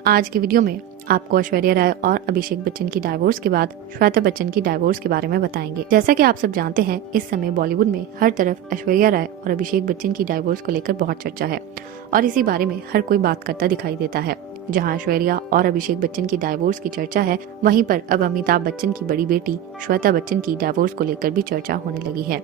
आज की वीडियो में आपको ऐश्वर्या राय और अभिषेक बच्चन की डाइवोर्स के बाद श्वेता बच्चन की डाइवोर्स के बारे में बताएंगे। जैसा कि आप सब जानते हैं, इस समय बॉलीवुड में हर तरफ ऐश्वर्या राय और अभिषेक बच्चन की डाइवोर्स को लेकर बहुत चर्चा है और इसी बारे में हर कोई बात करता दिखाई देता है। जहां ऐश्वर्या और अभिषेक बच्चन की डाइवोर्स की चर्चा है, वहीं पर अब अमिताभ बच्चन की बड़ी बेटी श्वेता बच्चन की डाइवोर्स को लेकर भी चर्चा होने लगी है।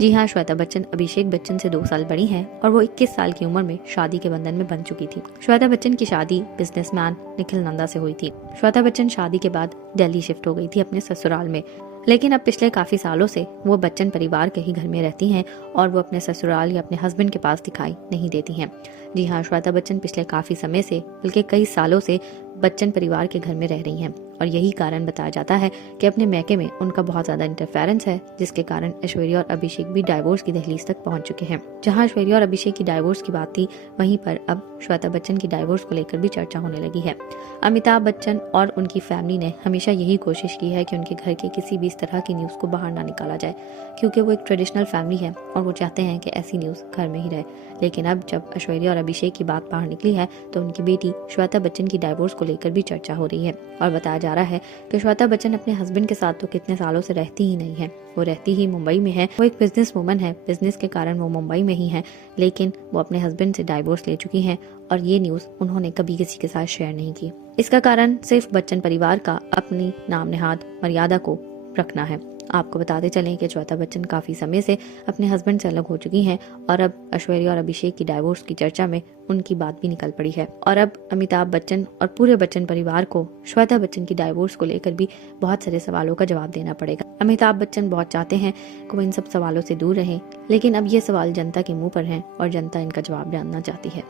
जी हाँ, श्वेता बच्चन अभिषेक बच्चन से 2 साल बड़ी हैं और वो 21 साल की उम्र में शादी के बंधन में बंध चुकी थी। श्वेता बच्चन की शादी बिजनेसमैन निखिल नंदा से हुई थी। श्वेता बच्चन शादी के बाद दिल्ली शिफ्ट हो गई थी अपने ससुराल में, लेकिन अब पिछले काफी सालों से वो बच्चन परिवार के ही घर में रहती हैं और वो अपने ससुराल या अपने हस्बैंड के पास दिखाई नहीं देती हैं। जी हाँ, श्वेता बच्चन पिछले काफी समय से बल्कि कई सालों से बच्चन परिवार के घर में रह रही हैं और यही कारण बताया जाता है कि अपने मैके में उनका बहुत ज्यादा इंटरफेरेंस है, जिसके कारण ऐश्वर्या और अभिषेक भी डाइवोर्स की दहलीज तक पहुंच चुके हैं। जहां ऐश्वर्या और अभिषेक की डाइवोर्स की बात थी, वहीं पर अब श्वेता बच्चन की डाइवोर्स को लेकर भी चर्चा होने लगी है। अमिताभ बच्चन और उनकी फैमिली ने हमेशा यही कोशिश की है कि उनके घर के किसी भी इस तरह की न्यूज को बाहर ना निकाला जाए, क्योंकि वो एक ट्रेडिशनल फैमिली है और वो चाहते हैं कि ऐसी न्यूज घर में ही रहे। लेकिन अब जब ऐश्वर्या और अभिषेक की बात बाहर निकली है, तो उनकी बेटी श्वेता बच्चन की डाइवोर्स को लेकर भी चर्चा हो रही है और बताया जा रहा है कि श्वेता बच्चन अपने हस्बैंड के साथ तो कितने सालों से रहती ही नहीं है। वो रहती ही मुंबई में है। वो एक बिजनेस वुमन है, बिजनेस के कारण वो मुंबई में ही है, लेकिन वो अपने हस्बैंड से डाइवोर्स ले चुकी हैं और ये न्यूज उन्होंने कभी किसी के साथ शेयर नहीं की। इसका कारण सिर्फ बच्चन परिवार का अपनी नाम नेहाद मर्यादा को रखना है। आपको बताते चलें कि श्वेता बच्चन काफी समय से अपने हस्बैंड से अलग हो चुकी हैं और अब ऐश्वर्या और अभिषेक की डाइवोर्स की चर्चा में उनकी बात भी निकल पड़ी है और अब अमिताभ बच्चन और पूरे बच्चन परिवार को श्वेता बच्चन की डाइवोर्स को लेकर भी बहुत सारे सवालों का जवाब देना पड़ेगा। अमिताभ बच्चन बहुत चाहते हैं कि वो इन सब सवालों से दूर रहें, लेकिन अब ये सवाल जनता के मुंह पर हैं और जनता इनका जवाब जानना चाहती है।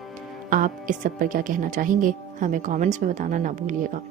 आप इस सब पर क्या कहना चाहेंगे? हमें कमेंट्स में बताना ना भूलिएगा।